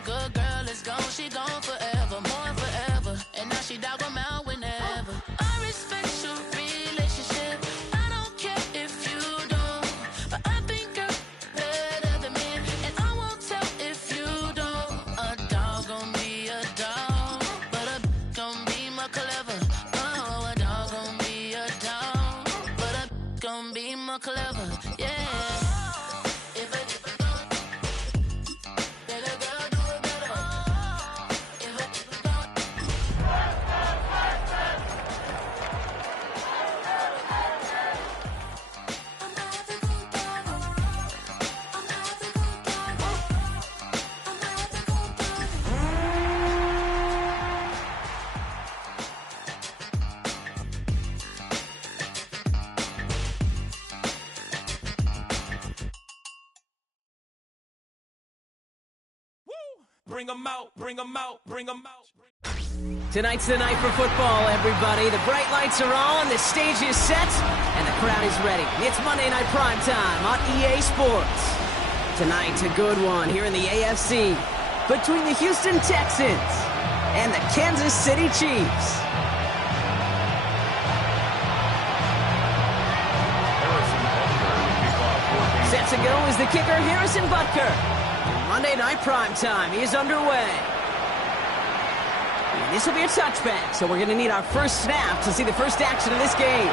a good girl is gone, she gone forever, more forever. And now she dog 'em out whenever. I respect your relationship. I don't care if you don't, but I think you're better than me, and I won't tell if you don't. A dog gon' be a dog, but a gon' be more clever. Oh, a dog gon' be a dog, but a gon' be more clever. Yeah. Bring them out, bring them out, bring them out. Tonight's the night for football, everybody. The bright lights are on, the stage is set, and the crowd is ready. It's Monday Night Primetime on EA Sports. Tonight's a good one here in the AFC between the Houston Texans and the Kansas City Chiefs. Set to go is the kicker, Harrison Butker. Monday Night Primetime is underway. And this will be a touchback, so we're going to need our first snap to see the first action of this game.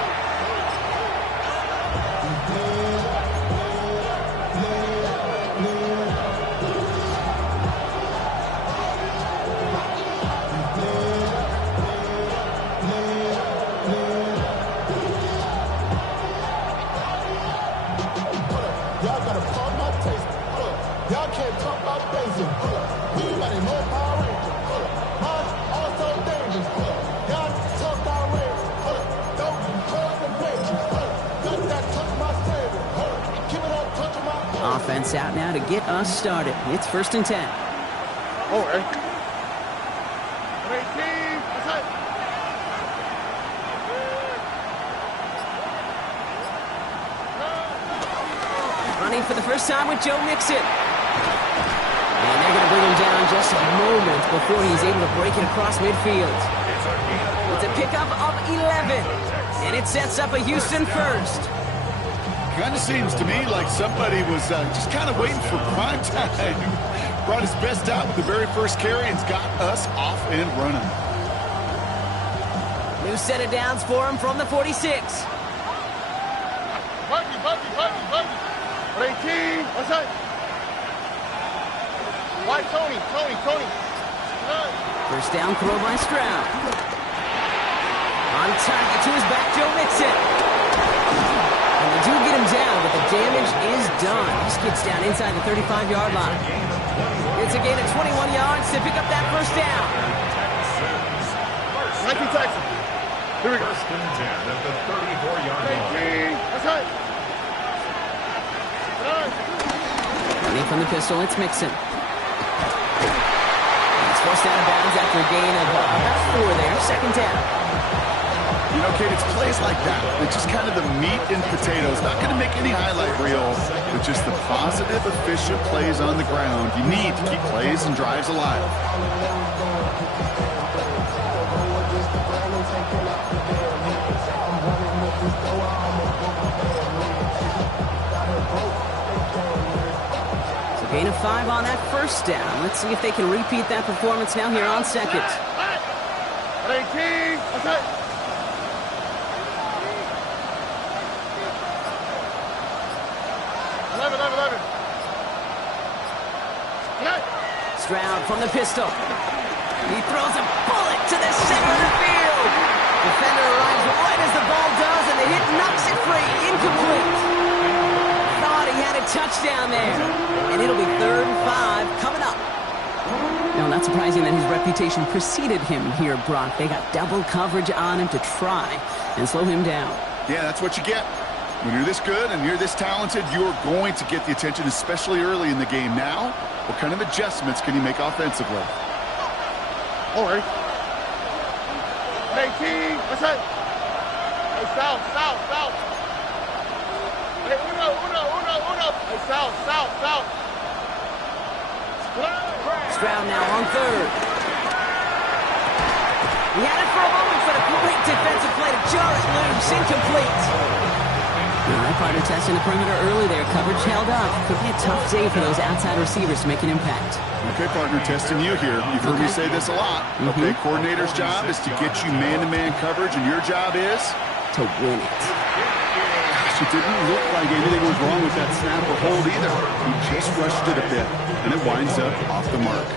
Offense out now to get us started. It's 1st and 10. Over. Running for the first time with Joe Mixon. And they're going to bring him down just a moment before he's able to break it across midfield. It's a pickup of 11. And it sets up a Houston first. Kind of seems to me like somebody was just kind of waiting for prime time. Brought his best out with the very first carry and's got us off and running. New set of downs for him from the 46. Buggy. 18. What's that? Why, Tony. First down throw by Stroud. On target to his back, Joe Mixon. And they do get him down, but the damage is done. He skids down inside the 35-yard line. It's a gain of 21 yards to pick up that first down. Nike Texas. Here we go. 1st and 10 at the 34-yard line. That's right. Running from the pistol, it's Mixon. He's forced out of bounds after a gain of about 4 there. 2nd down. You know, Kate, it's plays like that. It's just kind of the meat and potatoes. Not going to make any highlight reel, but just the positive, efficient plays on the ground. You need to keep plays and drives alive. So gain of 5 on that first down. Let's see if they can repeat that performance now here on 2nd. 18. What's that? 11. Stroud from the pistol. He throws a bullet to the center of the field. Defender arrives right as the ball does, and the hit knocks it free. Incomplete. Thought he had a touchdown there. And it'll be 3rd and 5 coming up. Now, not surprising that his reputation preceded him here, Brock. They got double coverage on him to try and slow him down. Yeah, that's what you get. When you're this good and you're this talented, you're going to get the attention, especially early in the game. Now, what kind of adjustments can you make offensively? All right. 18. What's that? Hey, south. Hey, uno. Hey, south. Stroud now on third. He had it for a moment, but a great defensive play to jar it loose. Incomplete. All right, partner testing the perimeter early there. Coverage held up. Could be a tough day for those outside receivers to make an impact. Okay, partner, testing you here. You've heard me say this a lot. Okay, coordinator's job is to get you man-to-man coverage, and your job is? To win it. Gosh, it didn't look like anything was wrong with that snap or hold either. He just rushed it a bit, and it winds up off the mark.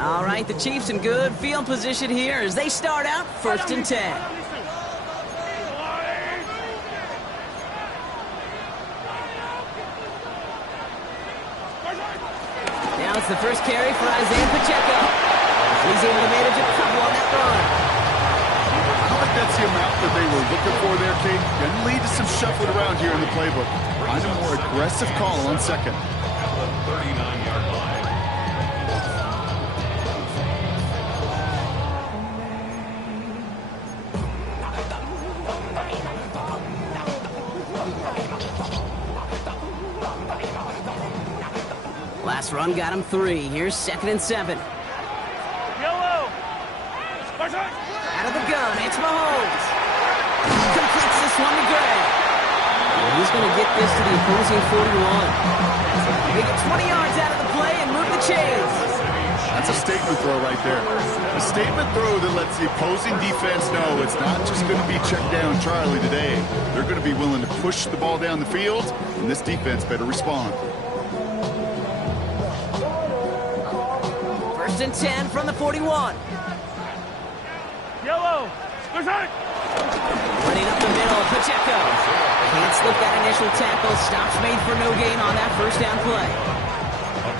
All right, the Chiefs in good field position here as they start out 1st and 10. Now it's the first carry for Isaiah Pacheco. He's able to manage a couple on that run. I don't think that's the amount that they were looking for there, Kate. Going to lead to some shuffling around here in the playbook. Find a more aggressive call on second. At the 39-yard line. Last run got him 3. Here's 2nd and 7. Yellow. Out of the gun, it's Mahomes. Completes this one to Gray. And he's going to get this to the opposing 41. They get 20 yards out of the play and move the chains. That's a statement throw right there. A statement throw that lets the opposing defense know it's not just going to be check down Charlie today. They're going to be willing to push the ball down the field, and this defense better respond. 1st and 10 from the 41. Yellow. Running up the middle, Pacheco. Can't slip that initial tackle. Stops made for no gain on that first down play.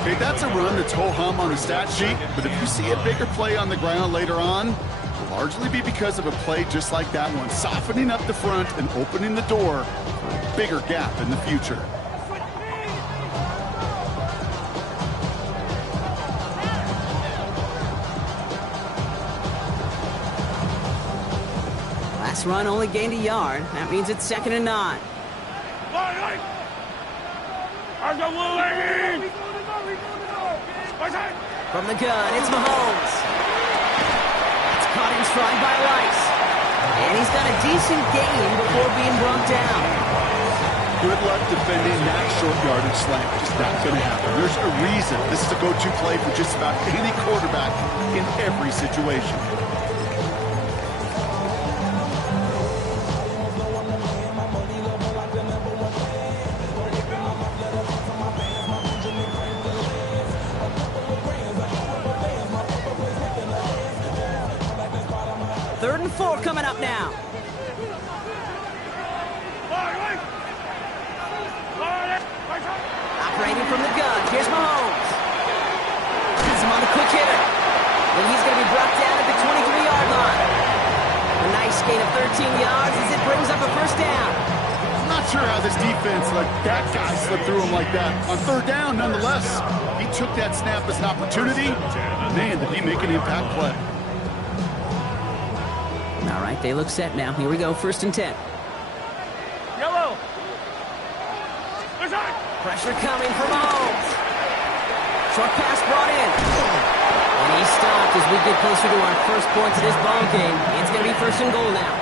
Okay, that's a run that's ho-hum on the stat sheet, but if you see a bigger play on the ground later on, it'll largely be because of a play just like that one, softening up the front and opening the door for a bigger gap in the future. Last run only gained a yard. That means it's 2nd and 9. From the gun, it's Mahomes. It's caught in stride by Rice. And he's got a decent gain before being brought down. Good luck defending that short yardage slant. Just not going to happen. There's a reason this is a go-to play for just about any quarterback in every situation. Third and 4 coming up now. Operating from the gun. Here's Mahomes. He's him on the quick hitter. And he's going to be brought down at the 23-yard line. A nice gain of 13 yards as it brings up a first down. I'm not sure how this defense let that guy slip through him like that. On third down, nonetheless, he took that snap as an opportunity. Man, did he make an impact play. All right, they look set now. Here we go, 1st and 10. Yellow. Pressure coming from Mahomes. Short pass brought in. And he stopped as we get closer to our first points of this ball game. It's going to be 1st and goal now.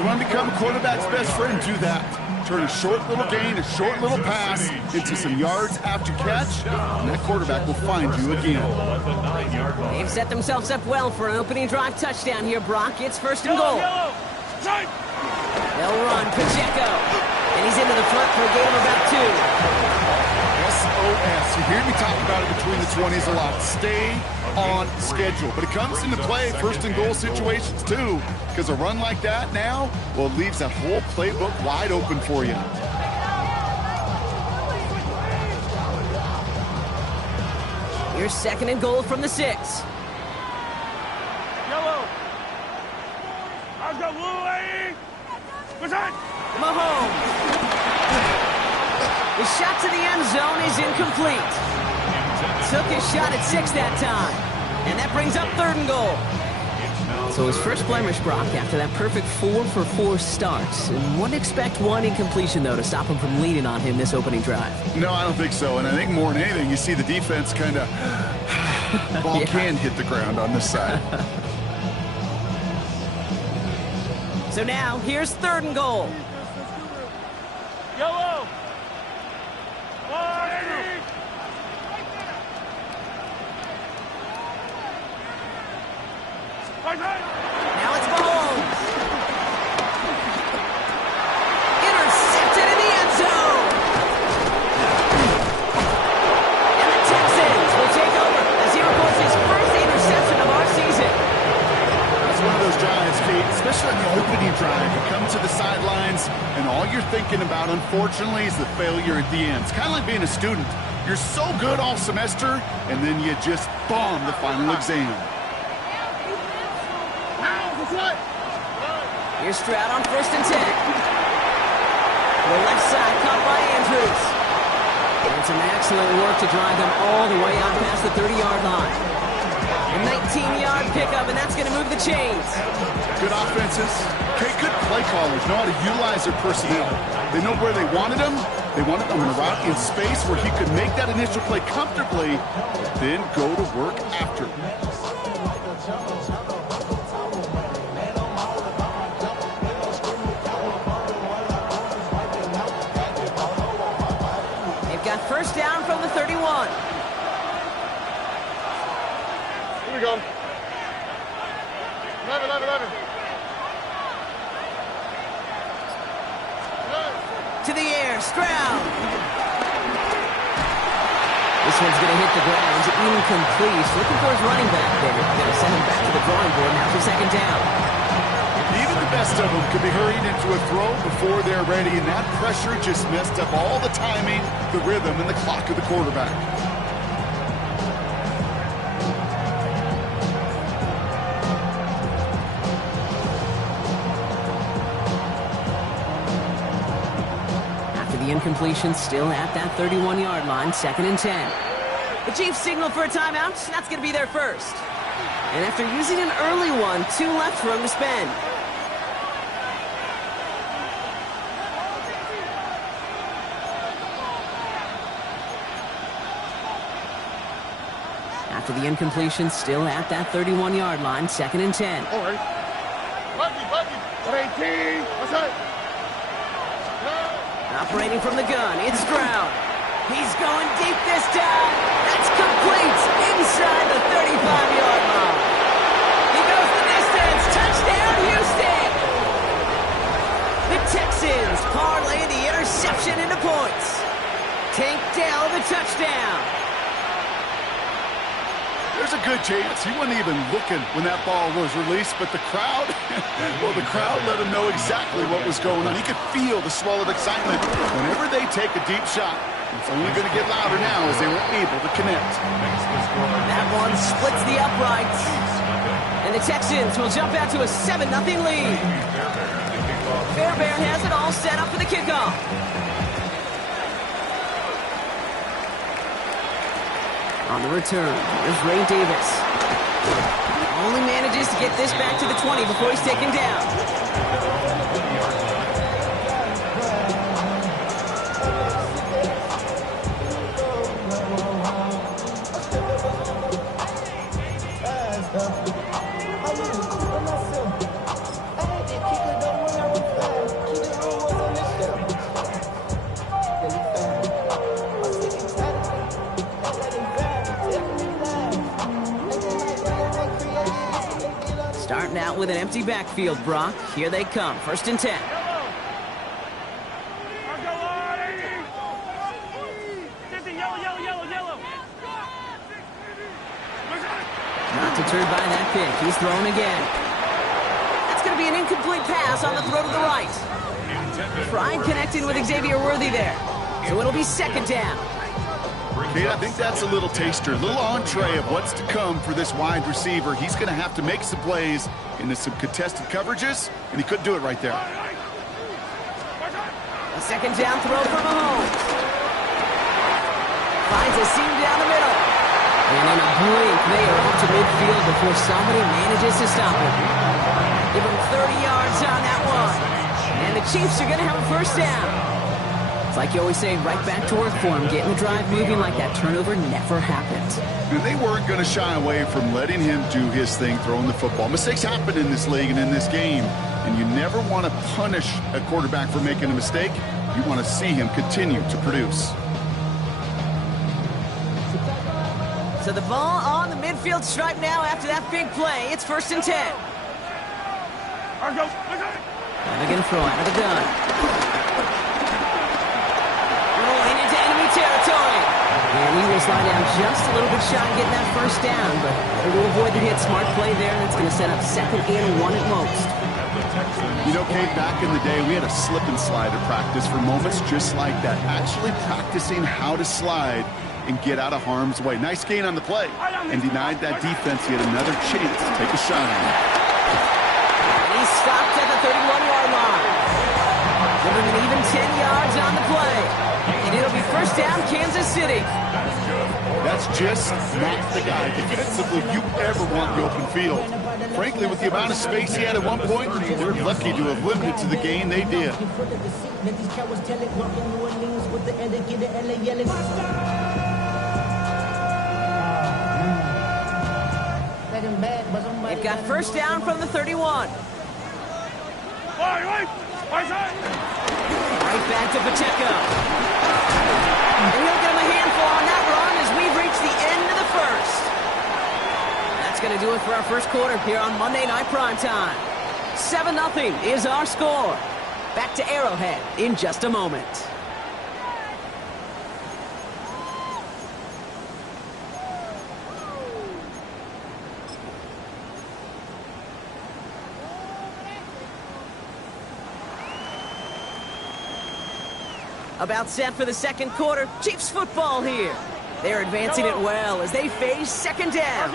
You want to become a quarterback's best friend, do that. Turn a short little gain, a short little pass into some yards after catch, and that quarterback will find you again. They've set themselves up well for an opening drive touchdown here, Brock. It's 1st and goal. They'll run Pacheco. And he's into the front for a gain of about 2. SOS. You hear me talk about it between the 20s a lot. Stay on schedule. But it comes into play 1st and goal situations too, because a run like that now, well, it leaves that whole playbook wide open for you. Here's 2nd and goal from the 6. Yellow. Mahomes. The shot to the end zone is incomplete. took his shot at 6 that time. And that brings up 3rd and goal. So his first blemish, Brock, after that perfect 4-for-4 start. And wouldn't expect one incompletion, though, to stop him from leaning on him this opening drive. No, I don't think so. And I think more than anything, you see the defense kind of... ball can hit the ground on this side. So now, here's 3rd and goal. Yellow. Now it's Mahomes. Intercepted in the end zone. And the Texans will take over as he records his first interception of our season. It's one of those drives, Kate, especially on the opening drive. You come to the sidelines, and all you're thinking about, unfortunately, is the failure at the end. It's kind of like being a student. You're so good all semester, and then you just bomb the final exam. Here's Stroud on 1st and 10. The left side caught by Andrews. And some excellent work to drive them all the way out past the 30-yard line. A 19-yard pickup, and that's going to move the chains. Good offenses. Okay, good play callers know how to utilize their personnel. They know where they wanted them. They wanted them on a route in space where he could make that initial play comfortably, then go to work after. Got first down from the 31. Here we go. 11. To the air, Stroud. This one's going to hit the ground. Incomplete. Looking for his running back there. Going to send him back to the drawing board now for 2nd down. Even the best of them could be hurried into a throw before they're ready, and that pressure just messed up all the timing, the rhythm, and the clock of the quarterback. After the incompletion, still at that 31-yard line, 2nd and 10. The Chiefs signal for a timeout. That's going to be their first. And after using an early one, 2 left for him to spend. After the incompletion, still at that 31-yard line, 2nd and 10. All right. Buggy. 18. What's that? Operating from the gun, it's Stroud. He's going deep this time. That's complete inside the 35-yard line. He goes the distance. Touchdown, Houston. The Texans parlay the interception into points. Tank Dell the touchdown. There's a good chance he wasn't even looking when that ball was released, but the crowd, well, the crowd let him know exactly what was going on. He could feel the swell of excitement. Whenever they take a deep shot, it's only going to get louder now as they were able to connect. That one splits the uprights. And the Texans will jump out to a 7-0 lead. Fairbairn has it all set up for the kickoff. On the return, there's Ray Davis. Only manages to get this back to the 20 before he's taken down. Starting out with an empty backfield, Brock. Here they come, 1st and 10. Not deterred by that pick. He's thrown again. That's going to be an incomplete pass on the throw to the right. Pride connecting with Xavier Worthy there. So it'll be 2nd down. Kate, I think that's a little taster, a little entree of what's to come for this wide receiver. He's going to have to make some plays into some contested coverages, and he couldn't do it right there. A 2nd down throw for Mahomes. Finds a seam down the middle. And in a blink, they are out to midfield before somebody manages to stop him. Give him 30 yards on that one. And the Chiefs are going to have a first down. It's like you always say, right back to work for him. Getting the drive moving like that turnover never happened. And they weren't going to shy away from letting him do his thing, throwing the football. Mistakes happen in this league and in this game. And you never want to punish a quarterback for making a mistake. You want to see him continue to produce. So the ball on the midfield stripe now after that big play. It's 1st and 10. And they're going to throw out of the gun. Rolling into enemy territory. And Eagles lie down just a little bit shy of getting that first down, but better to avoid the hit. Smart play there, and it's going to set up 2nd and 1 at most. You know, Kate, back in the day, we had a slip and slide at practice for moments just like that. Actually practicing how to slide and get out of harm's way. Nice gain on the play, and denied that defense yet another chance to take a shot on him. And he's stopped at the 31-yard line. Give him an even 10 yards on the play. And it'll be first down, Kansas City. That's just not the guy defensively you ever want the open field. Frankly, with the amount of space he had at one point, they're lucky to have limited to the gain they did. They've got first down from the 31. Right back to Pacheco. And he'll get him a handful on that run as we've reached the end of the first. That's going to do it for our first quarter here on Monday Night Primetime. 7-0 is our score. Back to Arrowhead in just a moment. About set for the second quarter. Chiefs football here. They're advancing it well as they face 2nd down.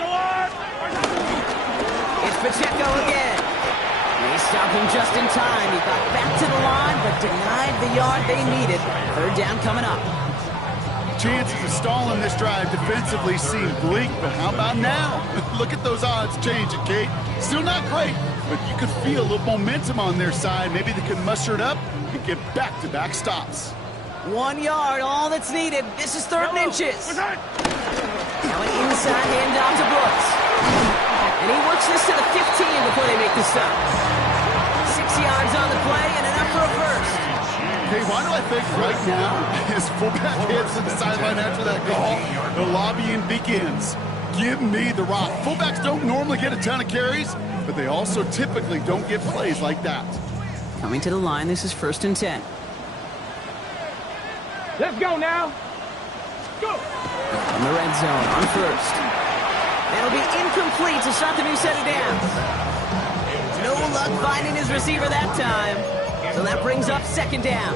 It's Pacheco again. They stopped him just in time. He got back to the line, but denied the yard they needed. 3rd down coming up. Chances of stalling this drive defensively seem bleak, but how about now? Look at those odds changing, Kate. Still not great, but you could feel a little momentum on their side. Maybe they can muster it up and get back-to-back stops. 1 yard, all that's needed. This is 3rd and inches. Now an inside handoff to Brooks. And he works this to the 15 before they make the stop. 6 yards on the play and enough for a first. Hey, why do I think right now his fullback heads to the sideline after that call? The lobbying begins. Give me the rock. Fullbacks don't normally get a ton of carries, but they also typically don't get plays like that. Coming to the line, this is 1st and 10. Let's go now. Go. From the red zone on first. That'll be incomplete to start the new set of downs. No luck finding his receiver that time. So that brings up 2nd down.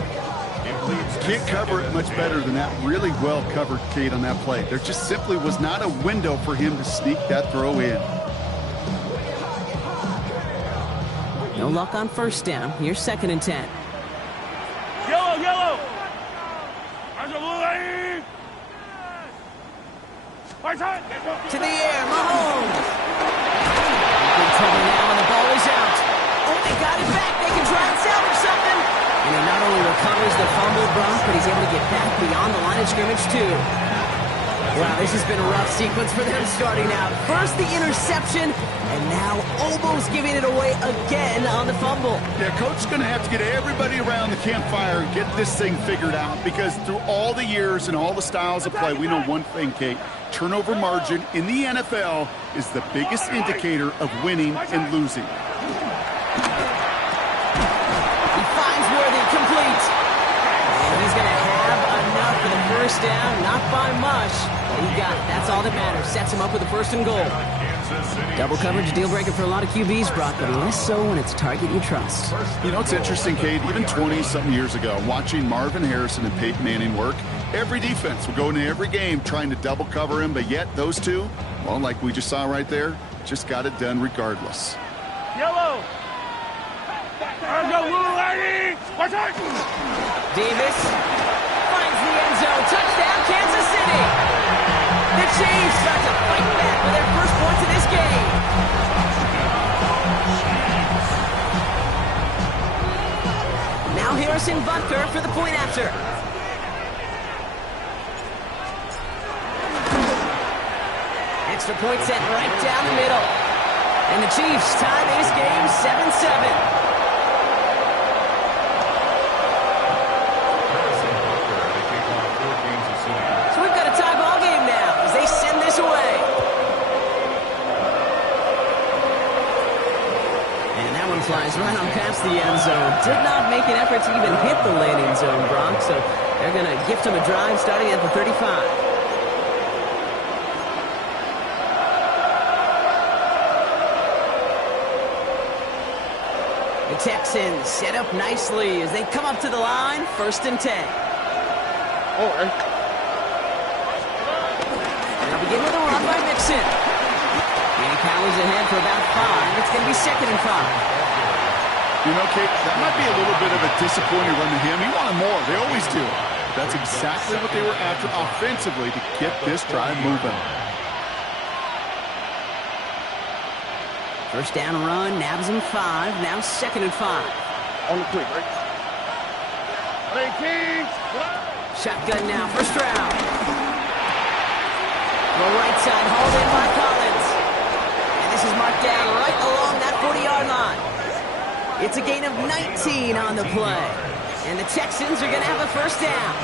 Can't cover it much better than that. Really well covered, Kate, on that play. There just simply was not a window for him to sneak that throw in. No luck on 1st down. Here's 2nd and 10. Yellow, yellow. To the air, Mahomes. Big trouble now, and the ball is out. Oh, they got it back. They can try and salvage something. And he not only recovers the fumble bump, but he's able to get back beyond the line of scrimmage, too. Wow, this has been a rough sequence for them starting out. First the interception, and now almost giving it away again on the fumble. Yeah, Coach's going to have to get everybody around the campfire and get this thing figured out, because through all the years and all the styles of play, we know one thing, Kate. Turnover margin in the NFL is the biggest indicator of winning and losing. He finds Worthy, complete. And he's going to have enough for the first down, not by much. But he got it. That's all that matters. Sets him up with a 1st and goal. Double coverage, a deal breaker for a lot of QBs, Brock, but less so when it's a target you trust. You know, it's interesting, Kate, even 20-something years ago, watching Marvin Harrison and Peyton Manning work, every defense would go into every game trying to double cover him, but yet those two, well, like we just saw right there, just got it done regardless. Yellow. Davis finds the end zone. Touchdown, Kansas City. The Chiefs start to fight back with their first points of this game. Now Harrison Butker for the point after. Extra point sent right down the middle. And the Chiefs tie this game 7-7. Flies right on past the end zone. Did not make an effort to even hit the landing zone, Brock, so they're going to gift him a drive starting at the 35. The Texans set up nicely as they come up to the line, 1st and 10. They'll begin with a run by Mixon. He powers ahead for about 5. It's going to be 2nd and 5. You know, Kate, that might be a little bit of a disappointing run to him. He wanted more. They always do. That's exactly what they were after offensively to get this drive moving. First down run, nabs him 5. Now 2nd and 5. On the quick, right? 18. Shotgun now, first round. The right side hauled in by Collins. And this is marked down right along that 40-yard line. It's a gain of 19 on the play. And the Texans are going to have a first down.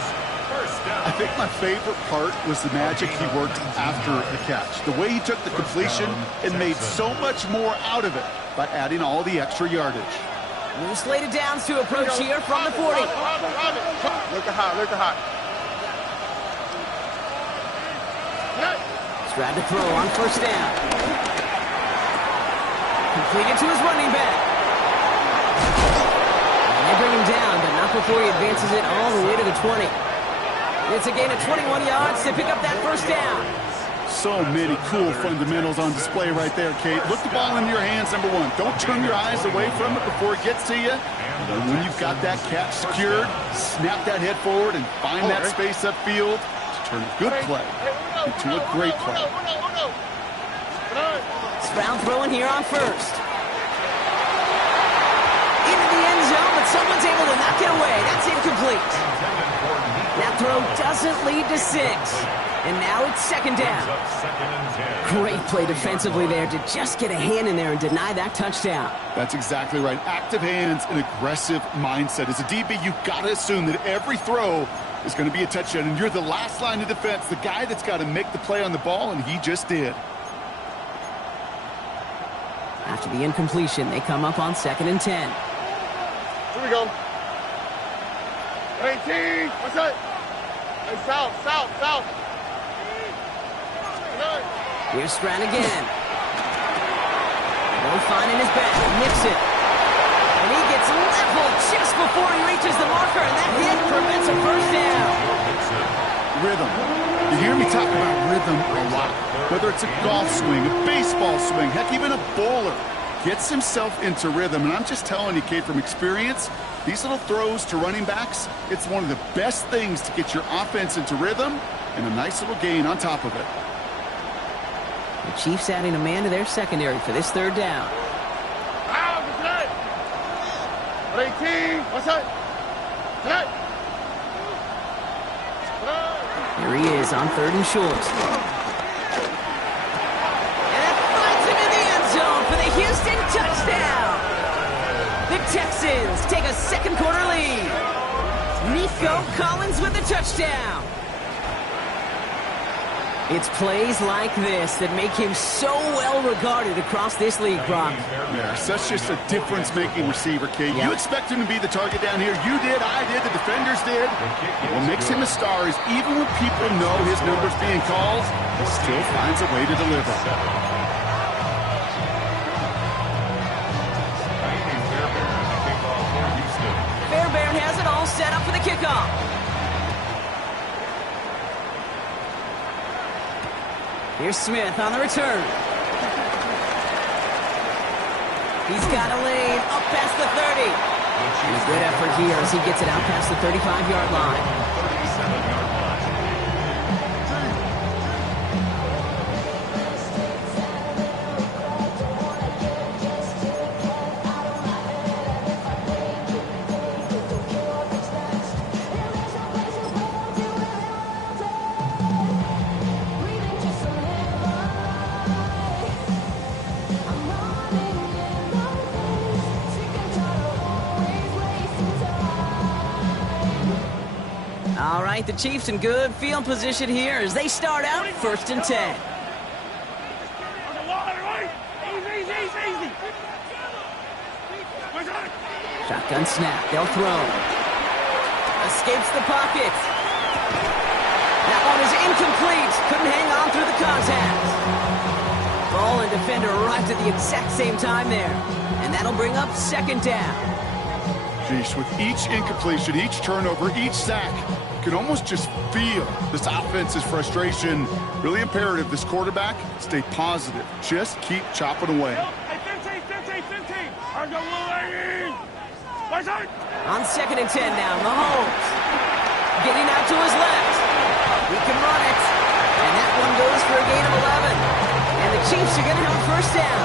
I think my favorite part was the magic he worked after the catch. The way he took the completion and made so much more out of it by adding all the extra yardage. New slated downs to approach here from the 40. Look at high. Strad to throw on first down. Completed to his running back. They bring him down, but not before he advances it all the way to the 20. It's a gain of 21 yards to pick up that first down. So many cool fundamentals on display right there, Kate. Look the ball into your hands, number 1. Don't turn your eyes away from it before it gets to you. And when you've got that catch secured, snap that head forward and find that space upfield to turn a good play into a great play. Stroud throwing here on first. Into the end zone, but someone's able to knock it away. That's incomplete. That throw doesn't lead to 6. And now it's 2nd down. Great play defensively there to just get a hand in there and deny that touchdown. That's exactly right. Active hands and aggressive mindset. As a DB, you've got to assume that every throw is going to be a touchdown. And you're the last line of defense, the guy that's got to make the play on the ball, and he just did. After the incompletion, they come up on 2nd and 10. Here we go. 18. What's that? Hey, south. Here's Strand again. No fine in his back. Nixon. And he gets leveled just before he reaches the marker, and that hit prevents a first down. Rhythm. You hear me talk about rhythm a lot. Whether it's a golf swing, a baseball swing, heck, even a bowler gets himself into rhythm. And I'm just telling you, Kate, from experience, these little throws to running backs, it's one of the best things to get your offense into rhythm and a nice little gain on top of it. The Chiefs adding a man to their secondary for this 3rd down. What's that? 18. What's that? Here he is on 3rd and short. And that finds him in the end zone for the Houston touchdown. The Texans take a 2nd quarter lead. Nico Collins with the touchdown. It's plays like this that make him so well regarded across this league, Brock. Yeah, such just a difference-making receiver, Kate. Yep. You expect him to be the target down here. You did, I did, the defenders did. What makes him a star is even when people know his number's being called, he still finds a way to deliver. Fairbairn has it all set up for the kickoff. Here's Smith on the return. He's got a lane up past the 30. And a good effort here as he gets it out past the 35-yard line. All right, the Chiefs in good field position here as they start out 1st and 10. Easy. Shotgun snap. They'll throw. Escapes the pocket. That one is incomplete. Couldn't hang on through the contact. Ball and defender arrived at the exact same time there. And that'll bring up 2nd down. Jeez, with each incompletion, each turnover, each sack, you can almost just feel this offense's frustration. Really imperative this quarterback stay positive. Just keep chopping away. Hey, 15. On 2nd and 10 now, Mahomes. Getting out to his left. He can run it. And that one goes for a gain of 11. And the Chiefs are going to have a 1st down.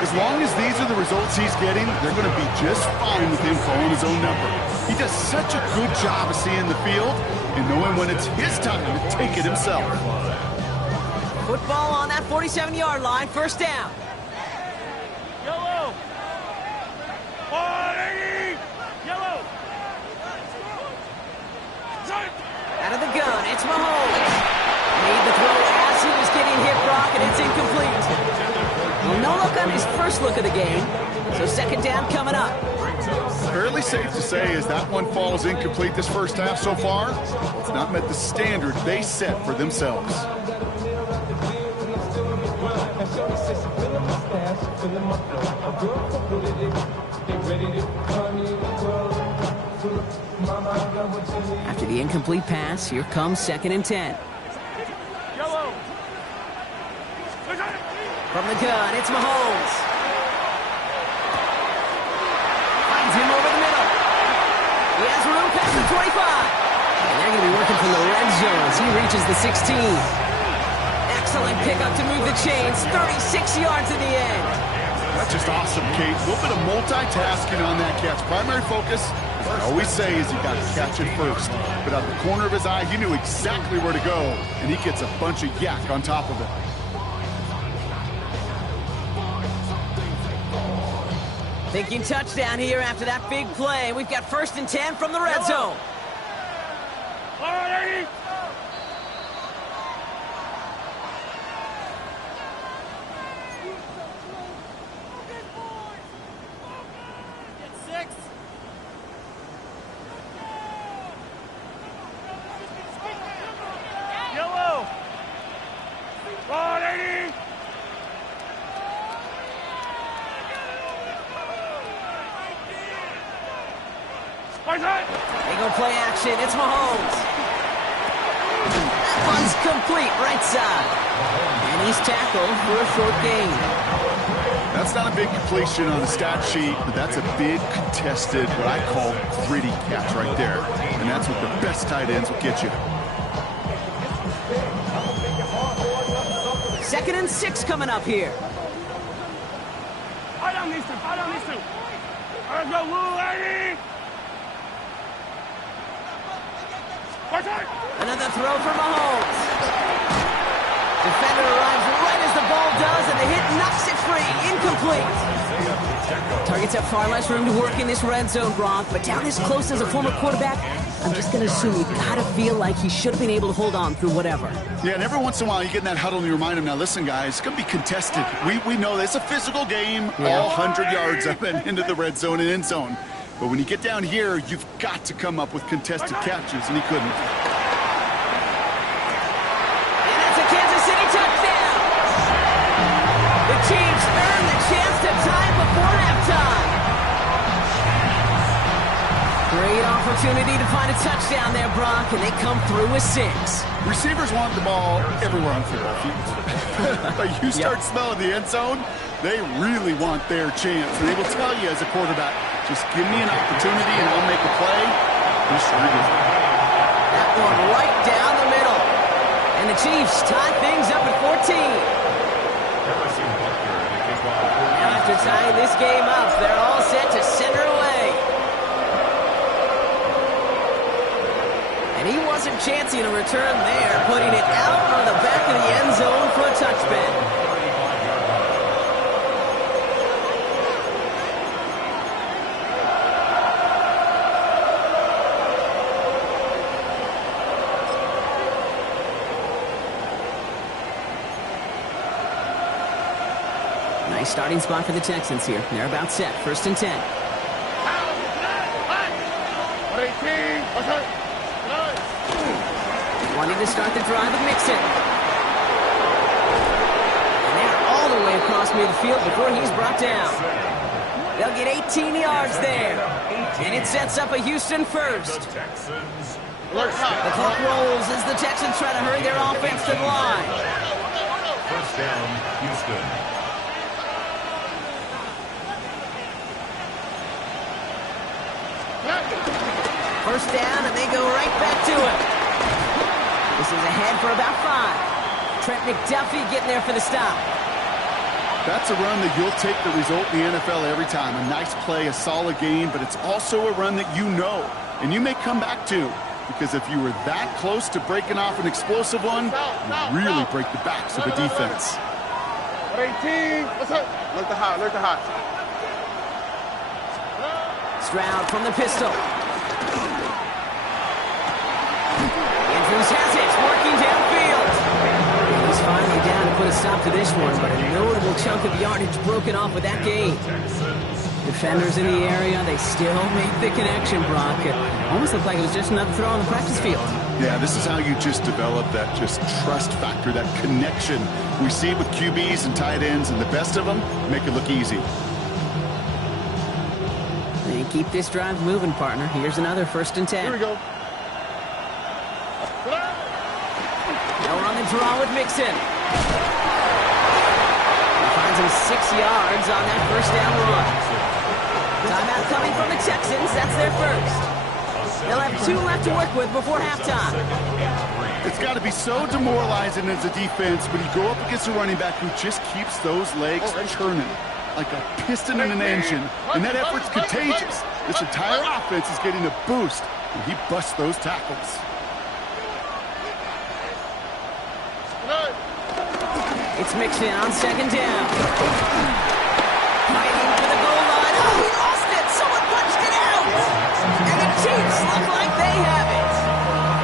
As long as these are the results he's getting, they're going to be just fine with him calling his own number. He does such a good job of seeing the field and knowing when it's his time to take it himself. Football on that 47-yard line, 1st down. Yellow. 180. Yellow. Out of the gun, it's Mahomes. Made the throw as he was getting hit, Brock, and it's incomplete. Well, no look on his first look of the game, so 2nd down coming up. Fairly safe to say as that one falls incomplete this first half so far, it's not met the standard they set for themselves. After the incomplete pass, here comes 2nd and 10. Yellow. From the gun, it's Mahomes. Finds him over the middle. He has room past the 25. And they're going to be working from the red zone as he reaches the 16. Excellent pickup to move the chains. 36 yards in the end. That's just awesome, Kate. A little bit of multitasking on that catch. Primary focus, as I always say, is you got to catch it first. But out of the corner of his eye, he knew exactly where to go, and he gets a bunch of yak on top of it. Thinking touchdown here after that big play. We've got 1st and 10 from the red zone. 180. Yellow. 180. They go play action. It's Mahomes. That one's complete right side. And he's tackled for a short gain. That's not a big completion on the stat sheet, but that's a big contested, what I call gritty catch right there. And that's what the best tight ends will get you. 2nd and 6 coming up here. Fight on these two. All right, go, Lou, 80. Another throw for Mahomes. Defender arrives right as the ball does, and the hit knocks it free. Incomplete. Targets have far less room to work in this red zone, Gronk, but down this close as a former quarterback, I'm just going to assume you got to feel like he should have been able to hold on through whatever. Yeah, and every once in a while you get in that huddle and you remind him, now listen, guys, it's going to be contested. We know this. It's a physical game, all 100 yards up and into the red zone and end zone. But when you get down here, you've got to come up with contested catches, and he couldn't. And that's a Kansas City touchdown. The Chiefs earn the chance to tie before halftime. Great opportunity to find a touchdown there, Brock, and they come through with 6. Receivers want the ball everywhere on football field. But you start smelling the end zone, they really want their chance. And they will tell you as a quarterback, just give me an opportunity and I'll make a play. That one right down the middle. And the Chiefs tie things up at 14. Now after tying this game up, they're all set to center away. And he wasn't chancing a return there, putting it out on the back of the end zone for a touchback. Nice starting spot for the Texans here. They're about set. 1st and 10. 18. Wanting to start the drive with Mixon. And they're all the way across midfield before he's brought down. They'll get 18 yards there. And it sets up a Houston first. The clock rolls as the Texans try to hurry their offense to the line. First down, Houston. First down, and they go right back to it. This is ahead for about 5. Trent McDuffie getting there for the stop. That's a run that you'll take the result in the NFL every time. A nice play, a solid game, but it's also a run that you know, and you may come back to, because if you were that close to breaking off an explosive one, you really break the backs of a defense. 18. What's up? Look the hot. Stroud from the pistol. Andrews has it, working downfield. He's finally down to put a stop to this one, but a notable chunk of yardage broken off with that gain. Defenders in the area, they still make the connection, Brock. It almost looked like it was just another throw on the practice field. Yeah, this is how you just develop that just trust factor, that connection. We see it with QBs and tight ends, and the best of them make it look easy. They keep this drive moving, partner. Here's another 1st and 10. Here we go. Now we're on the draw with Mixon. He finds him 6 yards on that 1st down run. Timeout coming from the Texans. That's their first. They'll have 2 left to work with before halftime. It's got to be so demoralizing as a defense when you go up against a running back who just keeps those legs churning like a piston in an engine, and that effort's contagious. This entire offense is getting a boost when he busts those tackles. It's Mixon on 2nd down. Fighting for the goal line. Oh, he lost it! Someone punched it out! And the Chiefs look like they have it.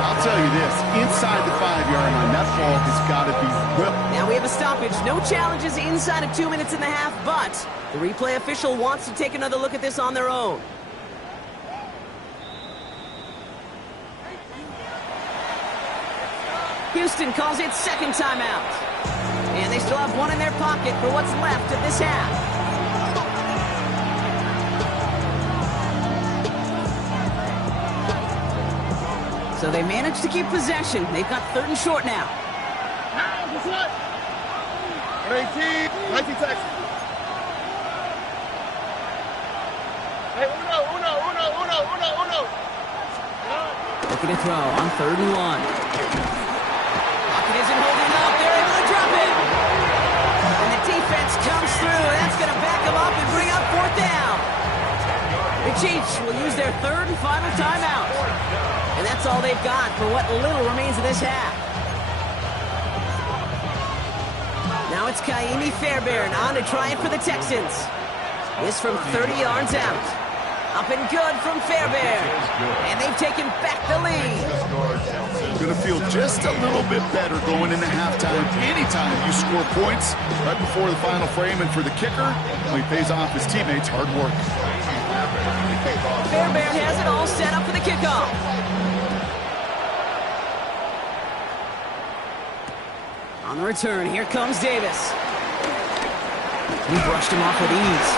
I'll tell you this, inside the 5-yard line, that ball has got to be whipped. Now we have a stoppage. No challenges inside of 2 minutes and a half, but the replay official wants to take another look at this on their own. Houston calls it 2nd timeout. And they still have 1 in their pocket for what's left of this half. So they managed to keep possession. They've got 3rd and short now. 18. 19 Texas. Hey, uno. Looking to throw on 3rd and 1. Lockett isn't holding up. They're able to drop it. And the defense comes through. That's going to back them up and bring up 4th down. The Chiefs will use their 3rd and final timeout. And that's all they've got for what little remains of this half. Now it's Kaimi Fairbairn on to try it for the Texans. This from 30 yards out. Up and good from Fairbairn. And they've taken back the lead. Going to feel just a little bit better going into halftime. Anytime you score points right before the final frame, and for the kicker, well, he pays off his teammates' hard work. Fairbairn has it all set up for the kickoff. On the return, here comes Davis. He brushed him off with ease.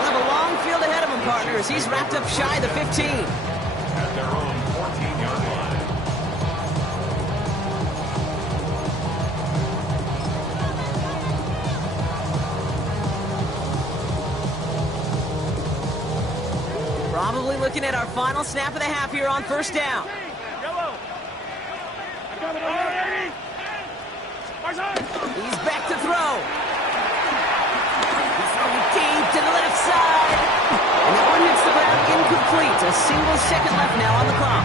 He'll have a long field ahead of him, partners. He's wrapped up shy of the 15. At their own 14-yard line. Probably looking at our final snap of the half here on 1st down. Yellow. I got it already. He's back to throw. He's throwing deep to the left side. And that one hits the ground incomplete. A single second left now on the clock.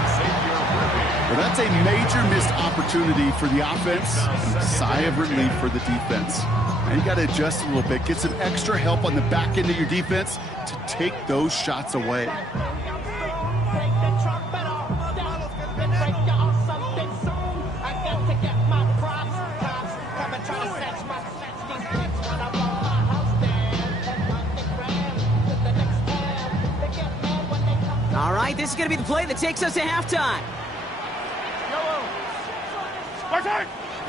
Well, that's a major missed opportunity for the offense and a sigh of relief for the defense. Now you got to adjust a little bit, get some extra help on the back end of your defense to take those shots away. All right, this is going to be the play that takes us to halftime.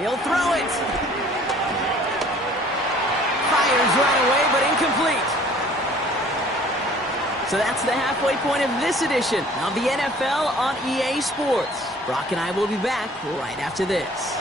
He'll throw it. Fires right away, but incomplete. So that's the halfway point of this edition of the NFL on EA Sports. Brock and I will be back right after this.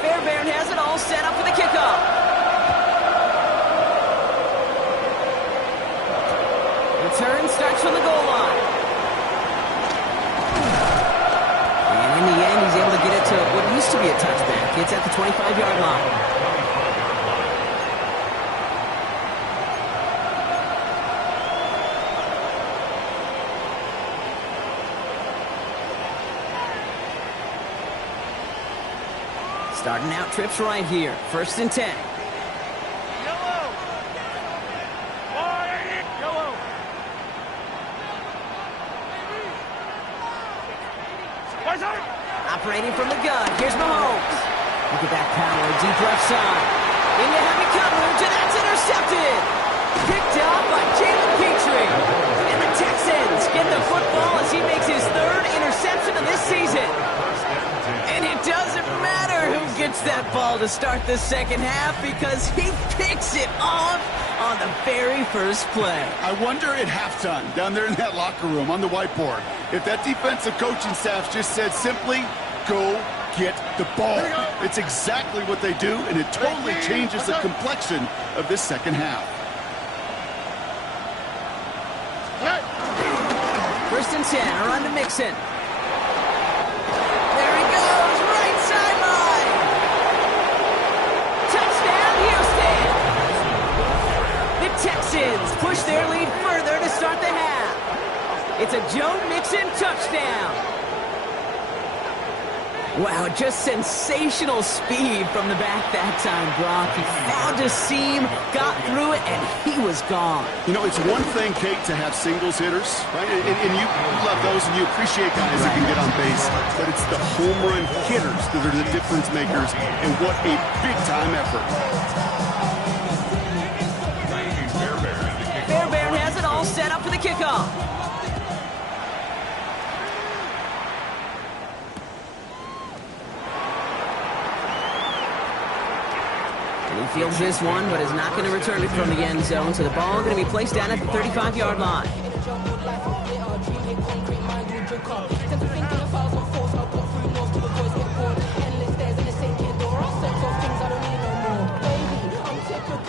Fairbairn has it all set up for the kickoff. Return starts from the goal line. And in the end, he's able to get it to what used to be a touchback. It's at the 25-yard line. Starting out trips right here. 1st and 10. Operating from the gun. Here's Mahomes. Look at that power. Deep left side. Into heavy coverage, and that's intercepted. Picked up by Jalen Petrie. And the Texans get the football as he makes his 3rd interception of this season. And it doesn't matter who gets that ball to start the second half because he picks it off on the very first play. I wonder at halftime, down there in that locker room on the whiteboard, if that defensive coaching staff just said simply, go get the ball. It's exactly what they do, and it totally changes the complexion of this second half. 1st and 10, around to Mixon. There he goes, right sideline. Touchdown, Houston. The Texans push their lead further to start the half. It's a Joe Mixon touchdown. Wow, just sensational speed from the back that time, Brock. He found a seam, got through it, and he was gone. You know, it's one thing, Kate, to have singles hitters, right? And you love those, and you appreciate guys that can get on base. But it's the home run hitters that are the difference makers, and what a big-time effort. Fairbairn has it all set up for the kickoff. And he fields this one, but is not going to return it from the end zone. So the ball going to be placed down at the 35-yard line.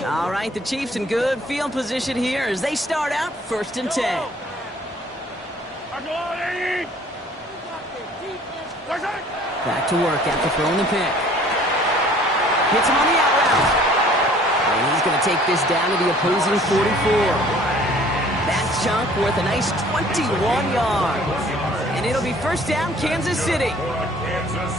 All right, the Chiefs in good field position here as they start out 1st and 10. Back to work after throwing the pick. Hits him on the out route. And he's going to take this down to the opposing 44. That chunk worth a nice 21 yards. And it'll be 1st down, Kansas City.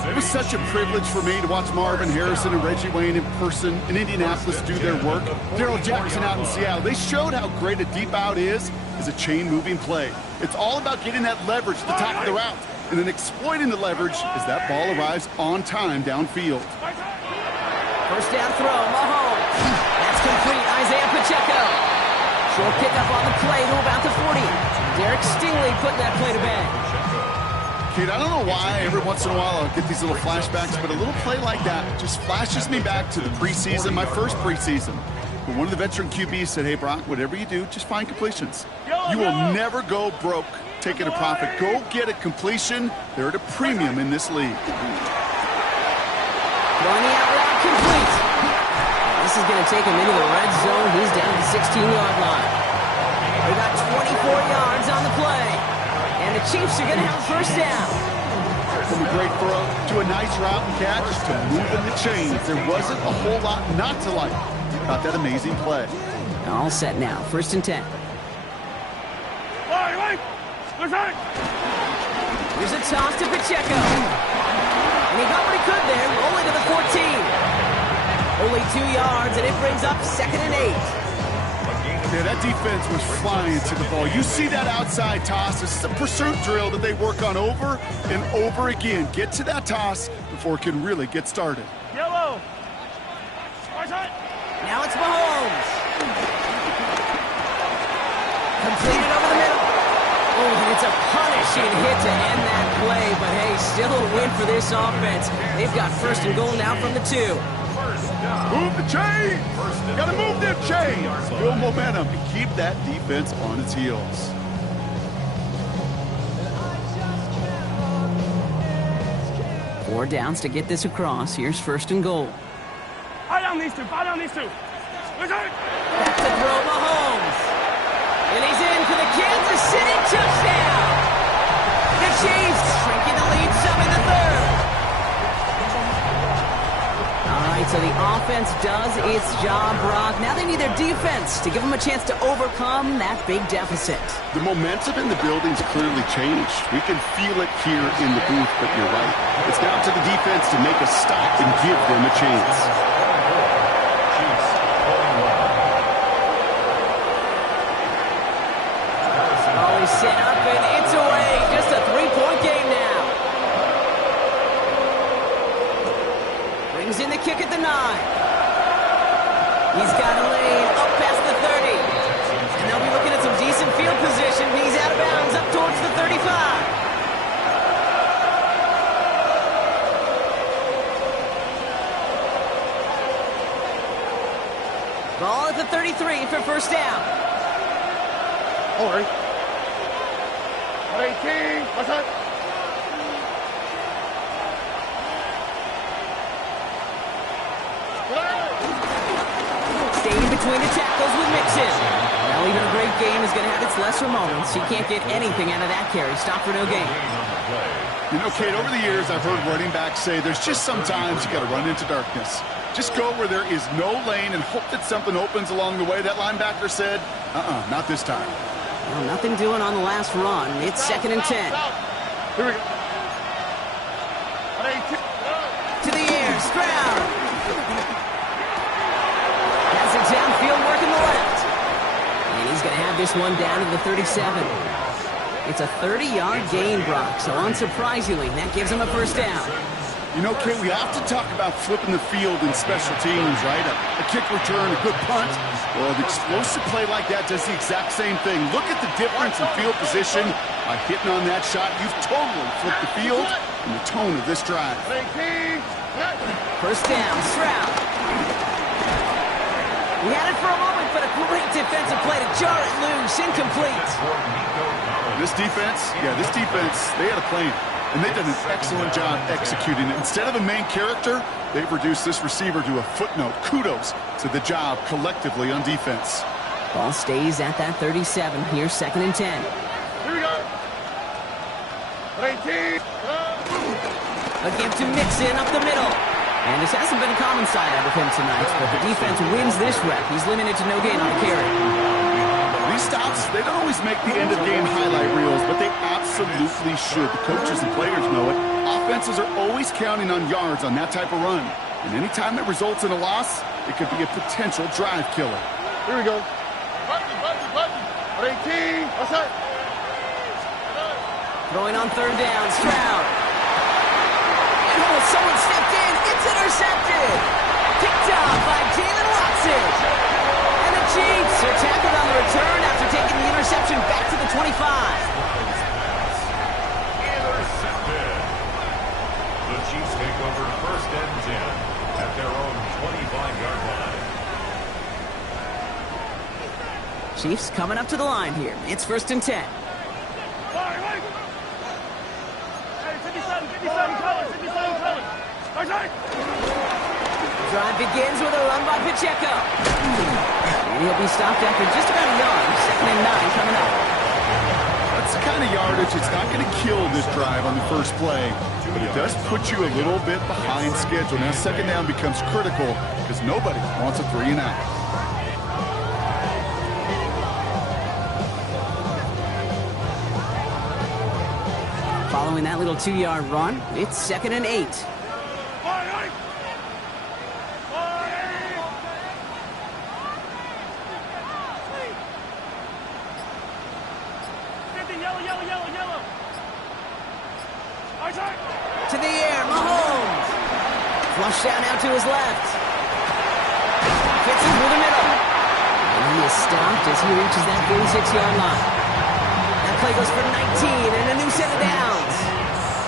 It was such a privilege for me to watch Marvin Harrison and Reggie Wayne in person in Indianapolis do their work. Darrell Jackson out in Seattle. They showed how great a deep out is as a chain-moving play. It's all about getting that leverage to the top of the route and then exploiting the leverage as that ball arrives on time downfield. 1st down throw, Mahomes. That's complete, Isaiah Pacheco. Short pickup on the play to about the 40. Derek Stingley putting that play to bed. Kate, I don't know why every once in a while I'll get these little flashbacks, but a little play like that just flashes me back to the preseason, my first preseason. But one of the veteran QBs said, hey, Brock, whatever you do, just find completions. You will never go broke taking a profit. Go get a completion. They're at a premium in this league. Throwing the out route complete. This is going to take him into the red zone. He's down to the 16-yard line. They got 24 yards on the play. And the Chiefs are going to have a 1st down. From a great throw to a nice route and catch to moving the chains. There wasn't a whole lot not to like about that amazing play. All set now. 1st and 10. Here's a toss to Pacheco. And he got what he could there, rolling to the 14. Only 2 yards, and it brings up 2nd and 8. Yeah, that defense was flying to the ball. You see that outside toss. This is a pursuit drill that they work on over and over again. Get to that toss before it can really get started. Yellow. Now it's Mahomes. Completed over the middle. Oh, and it's a punishing hit to end that play. But hey, still a win for this offense. They've got first and goal now from the 2. Move the chain. Got to move them chains. Build momentum and keep that defense on its heels. Four downs to get this across. Here's first and goal. Fire down these two. Fire down these two. Back to throw Mahomes. And he's in for the Kansas City touchdown. The Chiefs shrinking the lead some in the third. All right, so the offense does its job, Brock. Now they need their defense to give them a chance to overcome that big deficit. The momentum in the building's clearly changed. We can feel it here in the booth, but you're right. It's down to the defense to make a stop and give them a chance. Set up and it's away. Just a 3-point game now. Brings in the kick at the 9. He's got a lane up past the 30. And they'll be looking at some decent field position. He's out of bounds up towards the 35. Ball at the 33 for first down. All right. 18, what's that? Staying between the tackles with Mixon. Now even a great game is going to have its lesser moments. He can't get anything out of that carry. Stop for no gain. You know, Kate, over the years I've heard running backs say there's just sometimes you got to run into darkness. Just go where there is no lane and hope that something opens along the way. That linebacker said, not this time. Well, nothing doing on the last run. It's second and 10. Here we go. To the air, Stroud. Has it downfield, working the left. And he's going to have this one down to the 37. It's a 30-yard gain, Brock, so unsurprisingly, that gives him a first down. You know, Kate, we often talk about flipping the field in special teams, right? A kick return, a good punt. Well, an explosive play like that does the exact same thing. Look at the difference in field position. By hitting on that shot, you've totally flipped the field and the tone of this drive. First down, Stroud. He had it for a moment, but a great defensive play to jar it loose, incomplete. This defense, they had a plan. And they've done an excellent job executing it. Instead of a main character, they've reduced this receiver to a footnote. Kudos to the job collectively on defense. Ball stays at that 37. Here's second and 10. Here we go. 18. A give to Mixon up the middle. And this hasn't been a common side out of him tonight, but the defense wins this rep. He's limited to no gain on the carry. These stops, they don't always make the end-of-game highlight reels, but they absolutely should. The coaches and players know it. Offenses are always counting on yards on that type of run. And anytime it results in a loss, it could be a potential drive killer. Here we go. 18. What's that? Throwing on third down, Stroud. Oh, someone stepped in. It's intercepted. Picked up by Jalen Watson. And the Chiefs are tackled on the return after taking the interception back to the 25. Intercepted. The Chiefs take over first and 10 at their own 25-yard line. Chiefs coming up to the line here. It's first and 10. Drive begins with a run by Pacheco. And he'll be stopped after just about a yard. Second and 9 coming up. That's the kind of yardage it's not going to kill this drive on the first play, but it does put you a little bit behind schedule. Now second down becomes critical because nobody wants a 3 and out. Following that little 2-yard run, it's second and 8. Yellow. To the air, Mahomes. Flush down out to his left. Gets him through the middle. And he is stopped as he reaches that 46-yard line. That play goes for 19 and a new set of downs.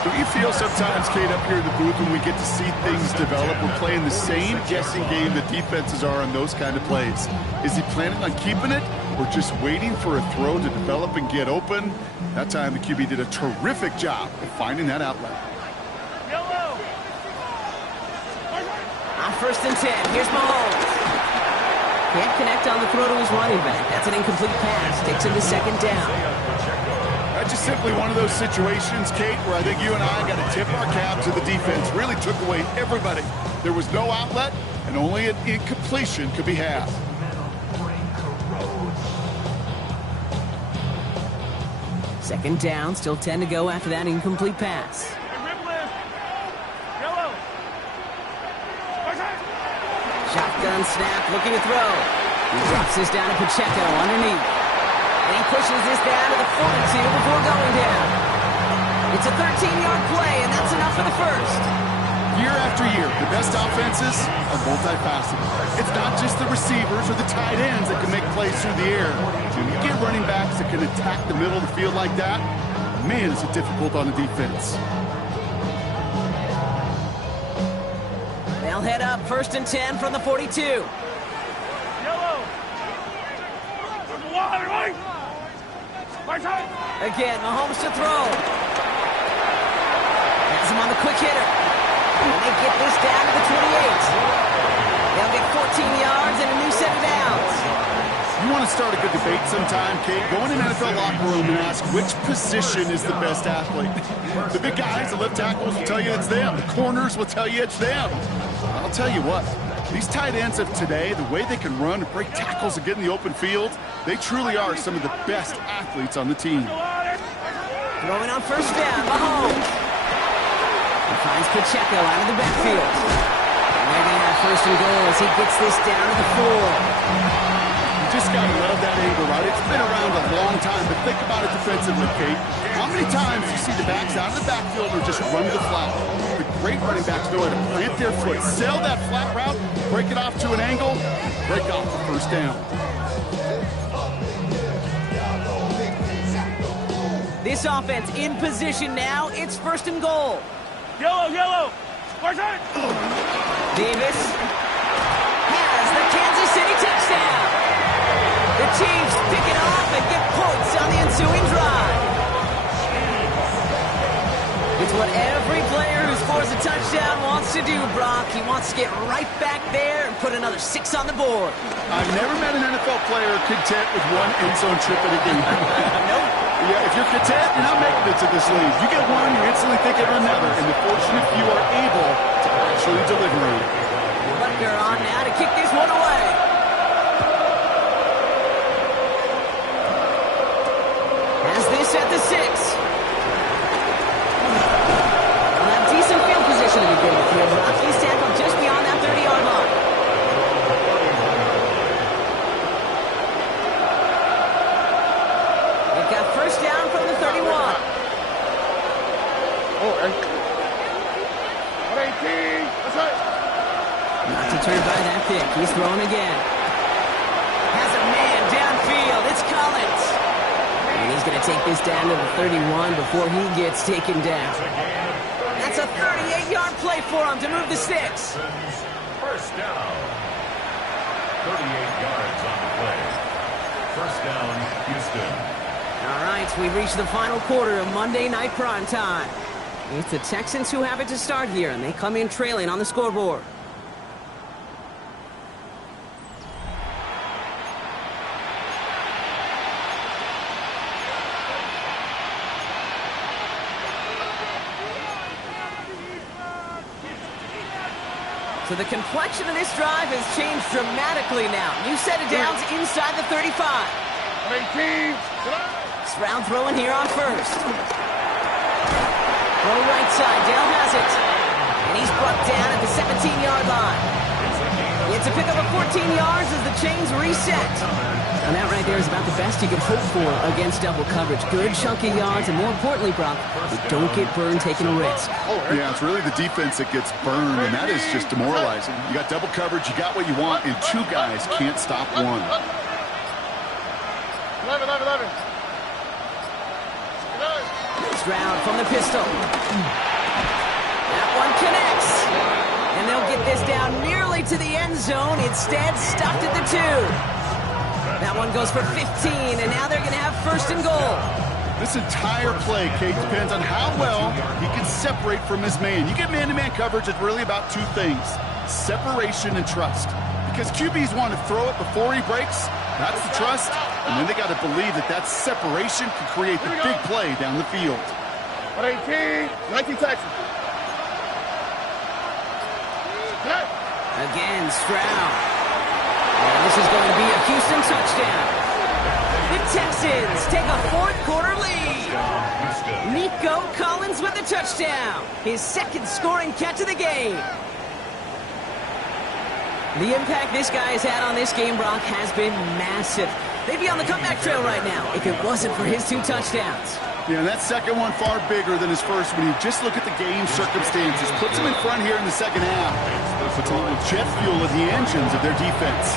Don't you feel sometimes, Kate, up here in the booth when we get to see things develop, we're playing the same guessing game that defenses are on those kind of plays? Is he planning on keeping it or just waiting for a throw to develop and get open? That time the QB did a terrific job of finding that outlet. On 1st and 10, here's Mahomes. Can't connect on the throw to his running back. That's an incomplete pass. Takes him to 2nd down. That's just simply one of those situations, Kate, where I think you and I got to tip our cap to the defense. Really took away everybody. There was no outlet, and only an incompletion could be had. Second down, still 10 to go after that incomplete pass. Shotgun snap, looking to throw. He drops this down to Pacheco underneath. And he pushes this down to the 42 before going down. It's a 13-yard play, and that's enough for the first. Year after year, the best offenses are multifaceted. It's not just the receivers or the tight ends that can make plays through the air. When you get running backs that can attack the middle of the field like that, man, is it difficult on the defense. They'll head up 1st and 10 from the 42. Again, Mahomes to throw. Has him on the quick hitter. And they get this down to the 28. They'll get 14 yards and a new set of downs. You want to start a good debate sometime, Kate? Go in an NFL locker room and ask which position is the best athlete. The big guys, the left tackles will tell you it's them. The corners will tell you it's them. I'll tell you what, these tight ends of today, the way they can run and break tackles and get in the open field, they truly are some of the best athletes on the team. Throwing on 1st down, Mahomes. He finds Pacheco out of the backfield. And they're going to have 1st and goal as he gets this down to the 4. Just got to love that angle, right? It's been around a long time, but think about it defensively, Kate. How many times do you see the backs out of the backfield or just run the flat? The great running backs know how to plant their foot, sail that flat route, break it off to an angle, break off the 1st down. This offense in position now. It's 1st and goal. Yellow. Davis has the Kansas City touchdown. The Chiefs pick it off and get points on the ensuing drive. It's what every player who scores a touchdown wants to do, Brock. He wants to get right back there and put another 6 on the board. I've never met an NFL player content with one end zone trip in a game. Nope. Yeah, if you're content, you're not making it to this league. You get one, you instantly think of another, and the fortunate few are able to actually deliver it. Butker on now to kick this one away. Has this at the 6. They'll have decent field position to begin with here. He's tackled just beyond that 30-yard line. They've got 1st down from the 31. Not to turn by that pick. He's throwing again. Has a man downfield. It's Collins. And he's going to take this down to the 31 before he gets taken down. That's a 38-yard play for him to move the 6. 1st down. 38 yards on the play. 1st down, Houston. All right, we've reached the final quarter of Monday Night Prime Time. It's the Texans who have it to start here, and they come in trailing on the scoreboard. So the complexion of this drive has changed dramatically now. New set of downs inside the 35. Stroud throwing here on 1st. Throw right side, Dale has it. And he's brought down at the 17-yard line. It's a pickup of 14 yards as the chains reset. And that right there is about the best you can hope for against double coverage. Good chunky yards, and more importantly, Brock, you don't get burned taking a risk. Yeah, it's really the defense that gets burned, and that is just demoralizing. You got double coverage, you got what you want, and two guys can't stop one. 11. Stroud from the pistol. That one connects. And they'll get this down nearly to the end zone. Instead, stopped at the 2. That one goes for 15, and now they're going to have first and goal. This entire play, Kate, depends on how well he can separate from his man. You get man-to-man coverage, it's really about two things, separation and trust. Because QBs want to throw it before he breaks, that's the trust, and then they got to believe that that separation can create the big play down the field. 18, 19 Texas. Again, Stroud. And this is going to be a Houston touchdown. The Texans take a fourth-quarter lead. Nico Collins with the touchdown. His second scoring catch of the game. The impact this guy has had on this game, Brock, has been massive. They'd be on the comeback trail right now if it wasn't for his 2 touchdowns. Yeah, and that second one far bigger than his first when you just look at the game circumstances. Puts him in front here in the second half. Puts a little jet fuel in the engines of their defense.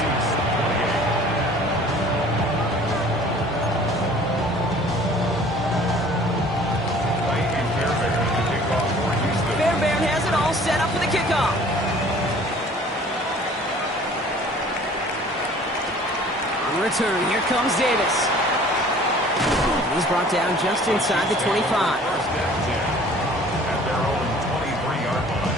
Fairbairn has it all set up for the kickoff. On return, here comes Davis. He's brought down just inside the 25. First and 10 at their own 23-yard line.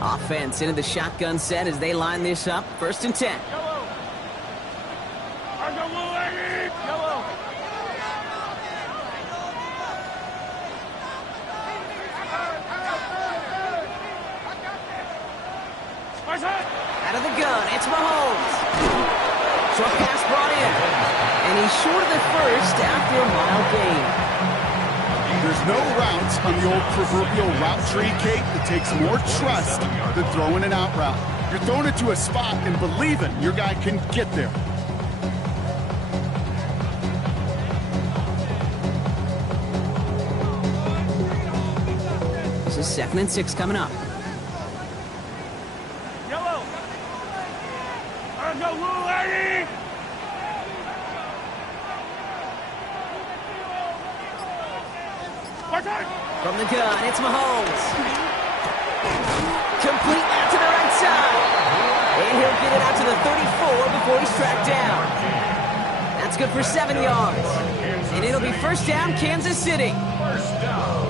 Offense into the shotgun set as they line this up. First and 10. Out of the gun, it's Mahomes. Short pass brought in. And he's short of the first after a mile gain. There's no routes on the old proverbial route tree, Kate, that takes more trust than throwing an out route. You're throwing it to a spot and believing your guy can get there. This is 2nd and 6 coming up. From the gun, it's Mahomes. Complete out to the right side. And he'll get it out to the 34 before he's tracked down. That's good for 7 yards. And it'll be first down, Kansas City.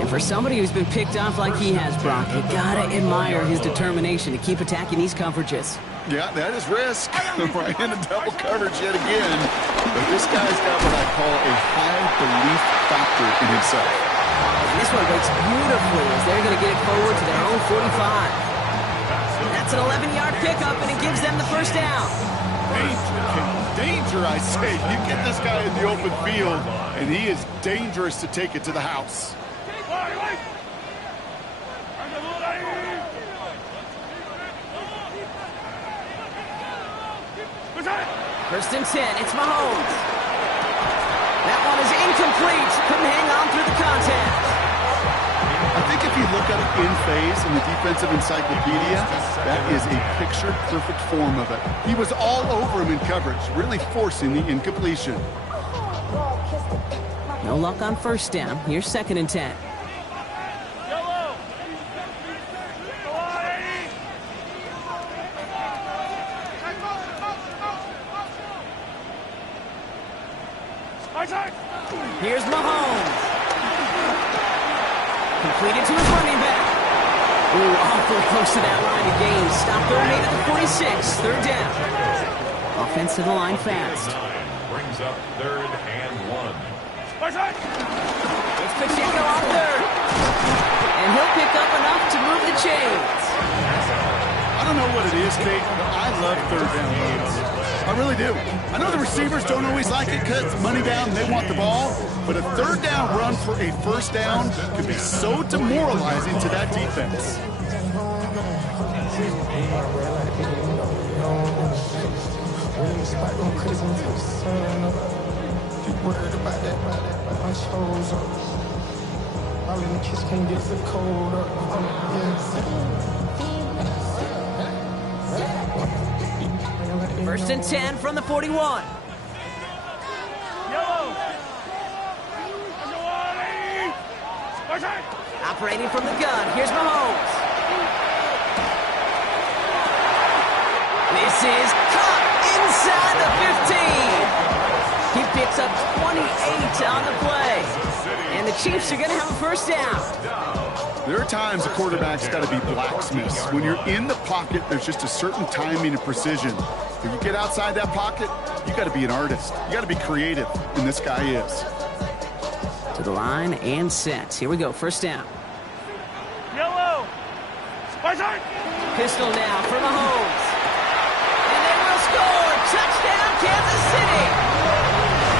And for somebody who's been picked off like he has, Brock, you gotta admire his determination to keep attacking these coverages. Yeah, that is risk. Right into double coverage yet again. But this guy's got what I call a high belief factor in himself. And this one breaks beautifully as they're going to get it forward to their own 45. That's an 11-yard pickup, and it gives them the first down. Danger, I say. You get this guy in the open field, and he is dangerous to take it to the house. First and 10, it's Mahomes. That one is incomplete. Couldn't hang on through the contact. I think if you look at it in phase in the defensive encyclopedia, that is a picture-perfect form of it. He was all over him in coverage, really forcing the incompletion. No luck on first down. Here's 2nd and 10. Here's Mahomes. Completed to his running back. Ooh, awfully close to that line of gain. Stopped there, made it to 46. Third down. Offense to the line fast. Brings up 3rd and 1. It's Pacheco on 3rd. And he'll pick up enough to move the chains. I I don't know what it is, Kate, but I love third down runs. I really do. I know the receivers don't always like it because money down, they want the ball, but a third down run for a first down can be so demoralizing to that defense. First and 10 from the 41. Yellow. Operating from the gun, here's Mahomes. This is caught inside the 15. He picks up 28 on the play. And the Chiefs are going to have a first down. There are times a quarterback's got to be blacksmiths. When you're in the pocket, there's just a certain timing and precision. When you get outside that pocket, you got to be an artist. You got to be creative, and this guy is. To the line and set. Here we go, first down. Yellow. Pistol now for Mahomes. And they will score. Touchdown, Kansas City.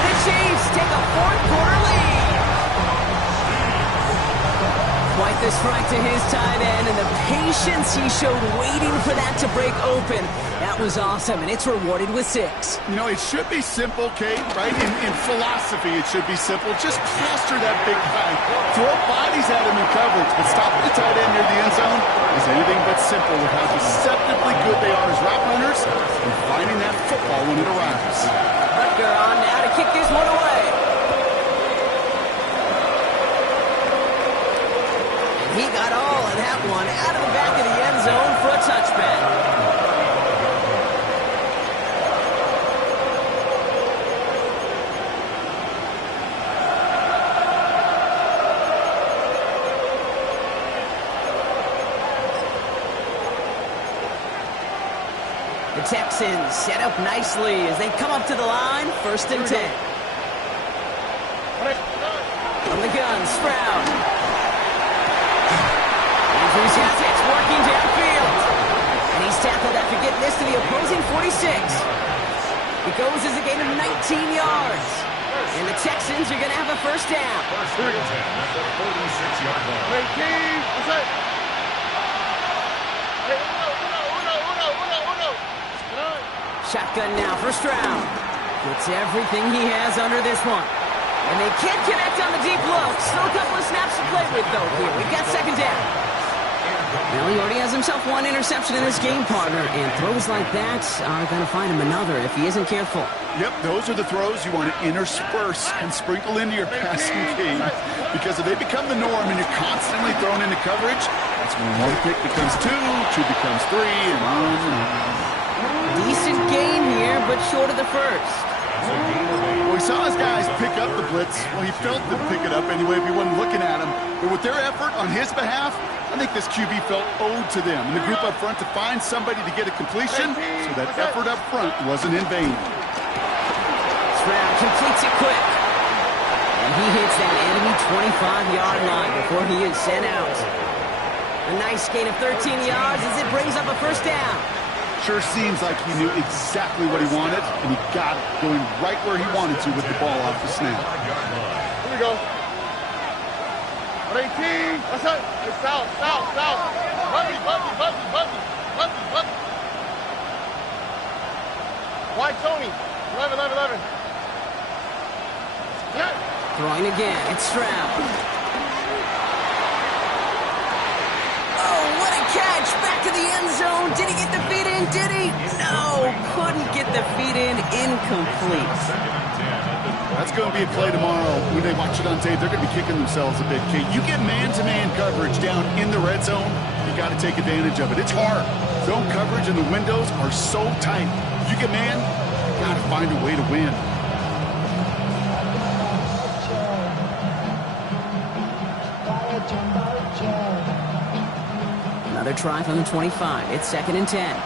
The Chiefs take a fourth-quarter lead. Quite the strike to his tight end, and the patience he showed waiting for that to break open. That was awesome, and it's rewarded with 6. You know, it should be simple, Kate, right? In philosophy, it should be simple. Just cluster that big guy. Throw bodies at him in coverage, but stopping the tight end near the end zone is anything but simple with how deceptively good they are as route runners and finding that football when it arrives. Rutger on now to kick this one away. And he got all of that one out of the back of the end zone for a touchback. The Texans set up nicely as they come up to the line, first and 10. From the gun, Stroud. Enthusiastics working downfield. And he's tackled after getting this to the opposing 46. It goes as a gain of 19 yards. And the Texans are going to have a first down. First and 10 at the 46-yard line. Shotgun now for Stroud. Gets everything he has under this one. And they can't connect on the deep look. Still a couple of snaps to play with, though. Here, we've got second down. Well, he already has himself one interception in this game, partner. And throws like that are going to find him another if he isn't careful. Yep, those are the throws you want to intersperse and sprinkle into your passing game. Because if they become the norm and you're constantly thrown into coverage, that's when one pick becomes two becomes three, and on and on. Decent gain here, but short of the first. Well, he saw his guys pick up the blitz. Well, he felt them pick it up anyway if he wasn't looking at him. But with their effort on his behalf, I think this QB felt owed to them. And the group up front to find somebody to get a completion, so that effort up front wasn't in vain. Stroud completes it quick. And he hits that enemy 25-yard line before he is sent out. A nice gain of 13 yards as it brings up a first down. Sure seems like he knew exactly what he wanted, and he got it going right where he wanted to with the ball off the snap. Here we go. 18. That's it. It's south. Buggy. White Tony. 11. Yeah. Throwing again. It's Stroud. What a catch! Back to the end zone. Did he get the feet in? Did he? No, couldn't get the feet in. Incomplete. That's going to be a play tomorrow. When they watch it on tape, they're going to be kicking themselves a bit, Kate. You get man-to-man coverage down in the red zone, you got to take advantage of it. It's hard. Zone coverage and the windows are so tight. You get man, you got to find a way to win. Another try from the 25. It's second and 10. Ow,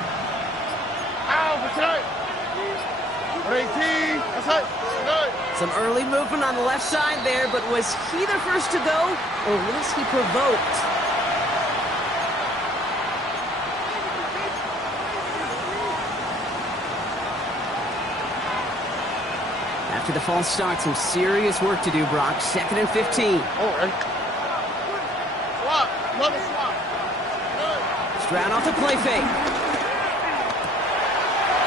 that's right. 18. That's right. Some early movement on the left side there, but was he the first to go, or was he provoked? After the false start, some serious work to do, Brock. 2nd and 15. All right. Swap. Another swap. Good. Stroud off the play fake.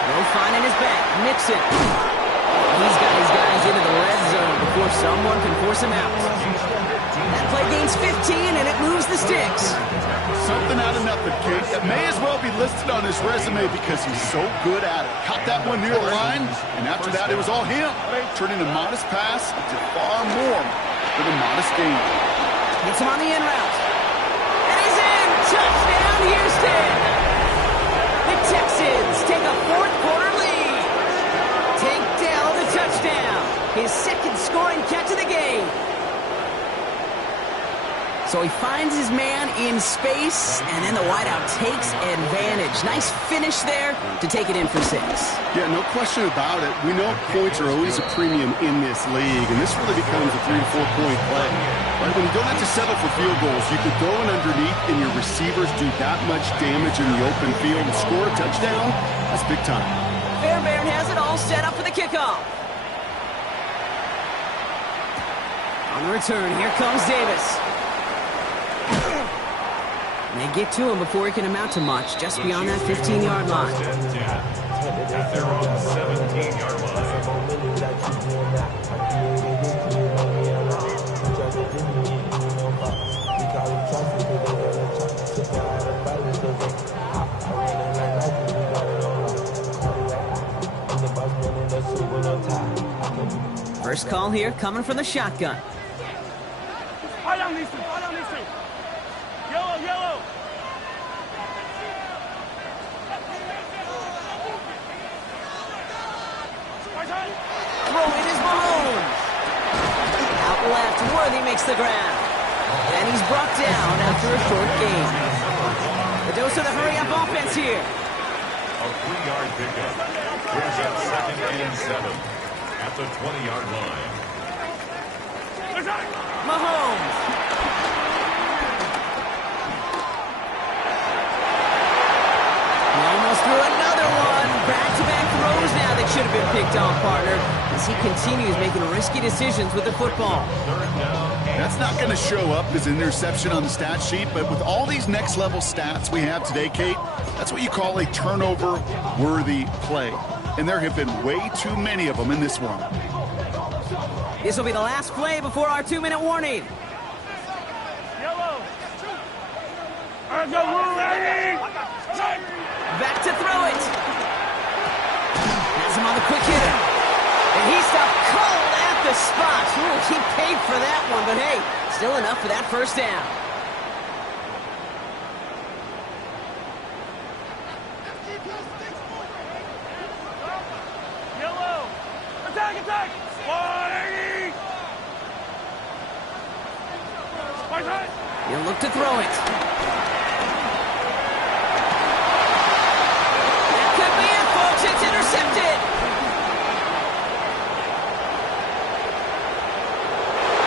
No finding his back. Mixon. He's got his guys into the red zone before someone can force him out. That play gains 15, and it moves the sticks. Something out of nothing, Kate. That may as well be listed on his resume because he's so good at it. Caught that one near the line, and after that, it was all him. Turning a modest pass into far more than a modest gain. Hits him on the in route. And he's in! Touchdown, Houston! The Texans take a fourth-quarter lead. Tank Dell the touchdown. His second scoring catch of the game. So he finds his man in space, and then the wideout takes advantage. Nice finish there to take it in for 6. Yeah, no question about it. We know points are always a premium in this league, and this really becomes a 3 to 4 point play. Right? When you don't have to settle for field goals, you could throw it underneath, and your receivers do that much damage in the open field and score a touchdown. That's big time. Fairbairn has it all set up for the kickoff. On the return, here comes Davis. And they get to him before he can amount to much, just beyond that 15-yard line. At their own 17-yard line. First call here coming from the shotgun. Yellow. Throwing is Mahomes. Out left, Worthy makes the grab. And he's brought down after a short gain. The dose of the hurry-up offense here. A 3-yard pickup. Brings up 2nd and 7 at the 20-yard line. Mahomes. He almost threw another one. Back-to-back throws now that should have been picked off, partner, as he continues making risky decisions with the football. That's not going to show up as an interception on the stat sheet, but with all these next-level stats we have today, Kate, that's what you call a turnover-worthy play. And there have been way too many of them in this one. This will be the last play before our 2-minute warning. Yellow. Back to throw it. Has him on the quick hitter. And he stopped cold at the spot. Ooh, he paid for that one, but hey, still enough for that first down. Yellow. Attack. 180. He'll look to throw it. That could be it, folks. It's intercepted.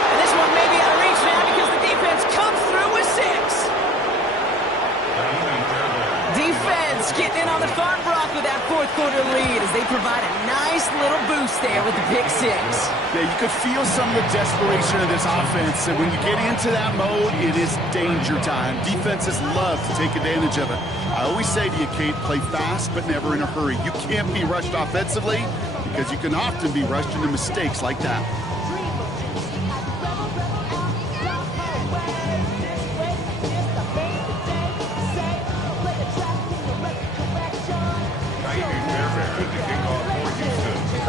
And this one may be out of reach now because the defense comes through with 6. Defense getting in on the farm, Brock, with that fourth-quarter lead as they provide a nice little boost there with the pick 6. Yeah, you could feel some of the desperation of this offense, and when you get into that mode, it is danger time. Defenses love to take advantage of it. I always say to you, Kate, play fast but never in a hurry. You can't be rushed offensively because you can often be rushed into mistakes like that.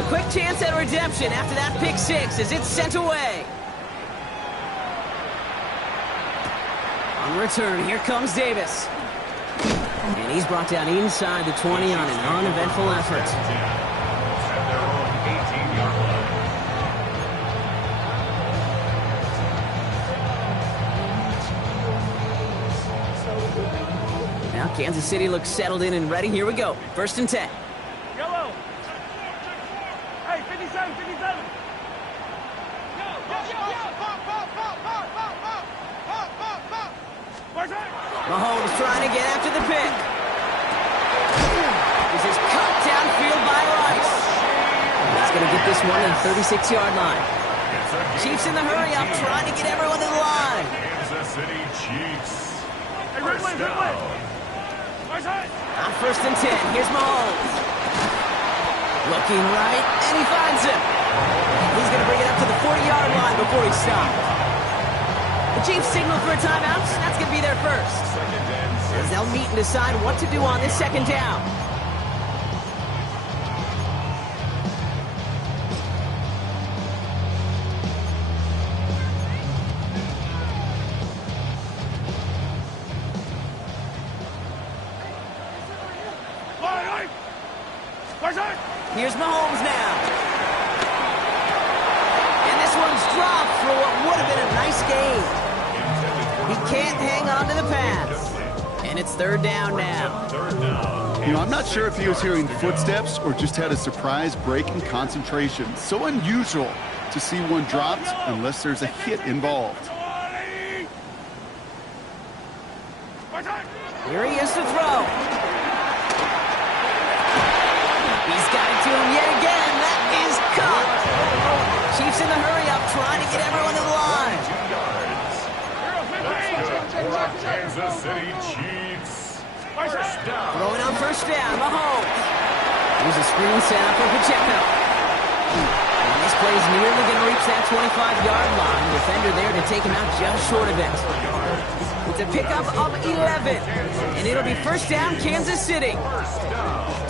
Quick chance at redemption after that pick 6 as it's sent away. On return, here comes Davis. And he's brought down inside the 20 on an uneventful effort. At their own 18-yard line. Now Kansas City looks settled in and ready. Here we go. 1st and 10. Yellow. Hey, 57. Mahomes trying to get after the pick. This is cut downfield by Rice. He's going to get this one to the 36-yard line. Chiefs in the hurry-up, trying to get everyone to the line. Kansas City Chiefs. Hey, Ridley, Ridley. Nice hit. On 1st and 10, here's Mahomes. Looking right, and he finds him. He's going to bring it up to the 40-yard line before he stops. The Chiefs signal for a timeout, so that's going to be their first. As they'll meet and decide what to do on this 2nd down. Here's Mahomes now. And this one's dropped for what would have been a nice game. He can't hang on to the pass. And it's 3rd down now. You know, I'm not sure if he was hearing footsteps or just had a surprise break in concentration. So unusual to see one dropped unless there's a hit involved. Here he is to throw. He's got it to him yet again. That is caught. Chiefs in the hurry-up, trying to get everyone to the line. Kansas City Chiefs. First down. Throwing on 1st down, Mahomes. Here's a screen set up for Pacheco. And this play is nearly going to reach that 25-yard line. Defender there to take him out just short of it. It's a pickup of 11. And it'll be 1st down, Kansas City.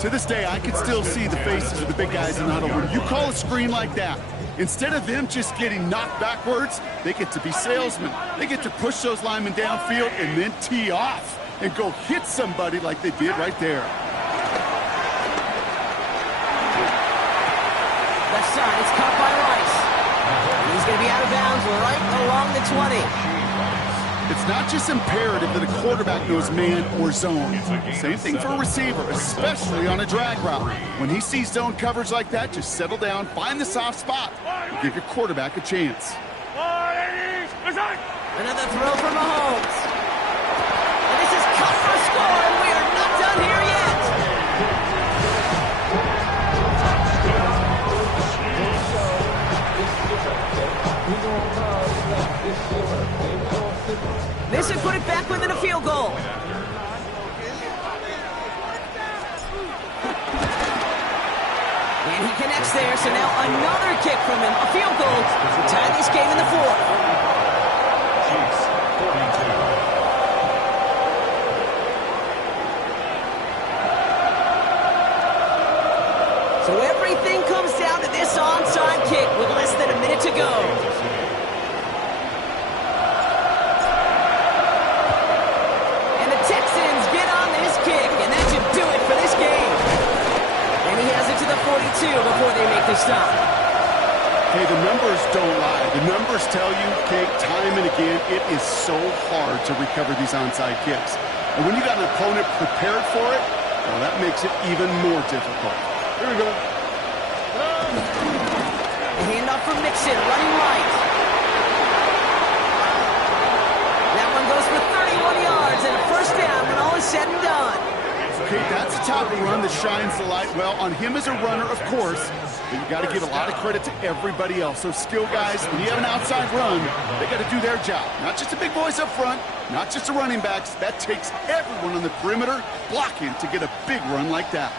To this day, I can still see the faces of the big guys in the huddle. When you call a screen like that, instead of them just getting knocked backwards, they get to be salesmen. They get to push those linemen downfield and then tee off and go hit somebody like they did right there. Left side, it's caught by Rice. And he's going to be out of bounds right along the 20. It's not just imperative that a quarterback knows man or zone. Same thing for a receiver, especially on a drag route. When he sees zone coverage like that, just settle down, find the soft spot, and give your quarterback a chance. Another throw for Mahomes. And this is cut for a score, and we are not done here yet. This would put it back within a field goal. And he connects there, so now another kick from him. A field goal to tie this game in the 4th. Chiefs 42. So everything comes down to this onside kick with less than a minute to go. And the Texans get on this kick, and that should do it for this game. And he has it to the 42 before they make the stop. Hey, the numbers don't lie. The numbers tell you, Kate, time and again, it is so hard to recover these onside kicks. And when you got an opponent prepared for it, well, that makes it even more difficult. Here we go. The handoff from Mixon, running right. That one goes for 31 yards and a 1st down when all is said and done. Okay, that's a top run that shines the light well on him as a runner, of course, but you got to give a lot of credit to everybody else. Those skill guys, when you have an outside run, they got to do their job. Not just the big boys up front, not just the running backs. That takes everyone on the perimeter blocking to get a big run like that.